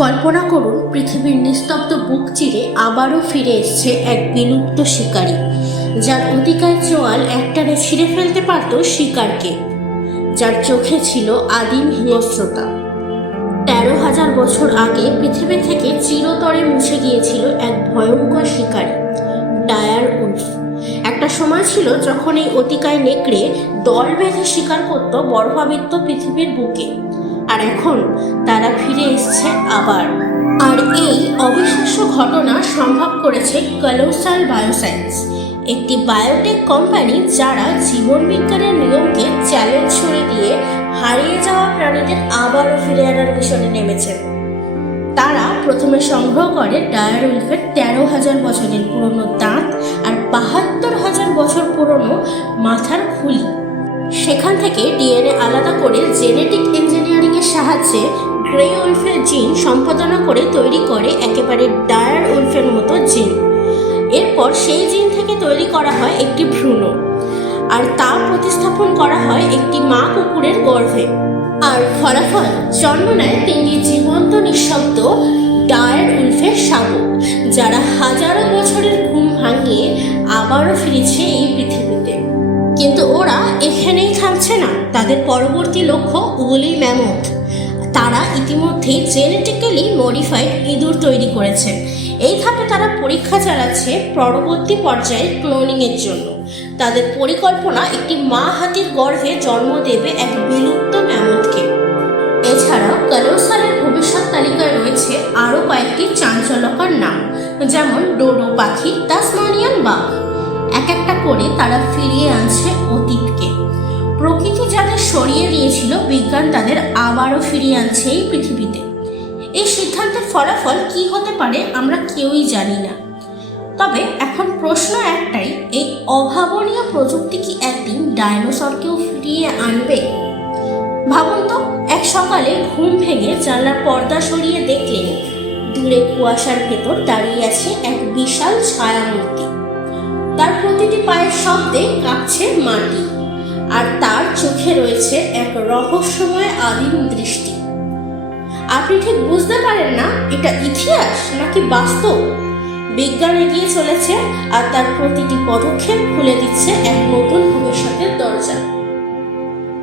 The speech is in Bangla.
কল্পনা করুন, পৃথিবীর নিস্তব্ধ বুক চিরে আবারও ফিরে এসছে এক বিলুপ্ত শিকারী। যার অধিকার চোয়াল একটানে ছিঁড়ে ফেলতে পারত শিকারকে। যার চোখে ছিল আদিম হিংস্রতা। তেরো হাজার বছর আগে পৃথিবী থেকে চিরতরে মুছে গিয়েছিল এক ভয়ঙ্কর শিকারী, ডায়ার উলফ। একটা সময় ছিল যখন এই অতিকায় নেকড়ে দল বেঁধে শিকার করত বরফাবৃত পৃথিবীর বুকে। আর এখন তারা ফিরে এসছে আবার। আর এই অবিশ্বাস্য ঘটনা সম্ভব করেছে কলোসাল বায়োসায়েন্স একটি বায়োটেক কোম্পানি যারা জীবন বিজ্ঞানের নিয়মকে চ্যালেঞ্জ ছুড়ে দিয়ে হারিয়ে যাওয়া প্রাণীদের আবারও ফিরে আনার মিশনে নেমেছেন। তারা প্রথমে সংগ্রহ করে ডায়ার উলফের তেরো হাজার বছরের পুরনো দাঁত আর বাহাত্তর হাজার বছর পুরনো মাথার খুলি। সেখান থেকে ডিএনএ আলাদা করে জেনেটিক ইঞ্জিনিয়ারিং এর সাহায্যে গ্রে উলফের জিন সম্পাদনা করে তৈরি করে একেবারে ডায়ার উলফের মতো জিন। এরপর সেই জিন থেকে তৈরি করা হয় একটি ভ্রূণ আর তা প্রতিস্থাপন করা হয় একটি মা কুকুরের গর্ভে। আর ফলাফল, জন্ম নেয় তিনটি জীবন্ত নিঃশব্দ ডায়ার উলফের শাবক, যারা হাজারো বছরের ঘুম ভাঙিয়ে আবারও ফিরেছে এই পৃথিবীতে। কিন্তু ওরা এখানেই থামছে না। তাদের পরবর্তী লক্ষ্য উলি ম্যামথ। তারা ইতিমধ্যেই জেনেটিক্যালি মডিফাইড ইঁদুর তৈরি করেছে এই ধাপে তারা পরীক্ষা চালাচ্ছে পরবর্তী পর্যায়ে ক্লোনিংয়ের জন্য। তাদের পরিকল্পনা একটি মা হাতির গর্ভে জন্ম দেবে এক বিলুপ্ত ম্যামথকে। এছাড়াও কালোসালের ভবিষ্যৎ তালিকায় রয়েছে আরও কয়েকটি চাঞ্চল্যকর নাম, যেমন ডোডো পাখি, তাসমানিয়ান বাঘ। করে তারা ফিরিয়ে আনছে অতীতকে। প্রকৃতি যাদের সরিয়ে দিয়েছিল বিজ্ঞান, তাদের আবারও ফিরিয়ে আনছে এই পৃথিবীতে। এই সিদ্ধান্তের ফলাফল কি হতে পারে আমরা কেউই জানি না। তবে এখন প্রশ্ন একটাই, এই অভাবনীয় প্রযুক্তি কি একদিন ডাইনোসরকেও ফিরিয়ে আনবে? ভাবুন তো, এক সকালে ঘুম ভেঙে জানলার পর্দা সরিয়ে দেখলেন, দূরে কুয়াশার ভেতর দাঁড়িয়ে আছে এক বিশাল ছায়ামূর্তি। তার প্রতিটি পায়ের শব্দে কাঁপছে মাটি, আর তার চোখে রয়েছে এক রহস্যময় আদিম দৃষ্টি। আপনি ঠিক বুঝতে পারেন না, এটা ইতিহাস নাকি বাস্তব? বিজ্ঞান এগিয়ে চলেছে, আর তার প্রতিটি পদক্ষেপ খুলে দিচ্ছে এক নতুন ভবিষ্যতের দরজা।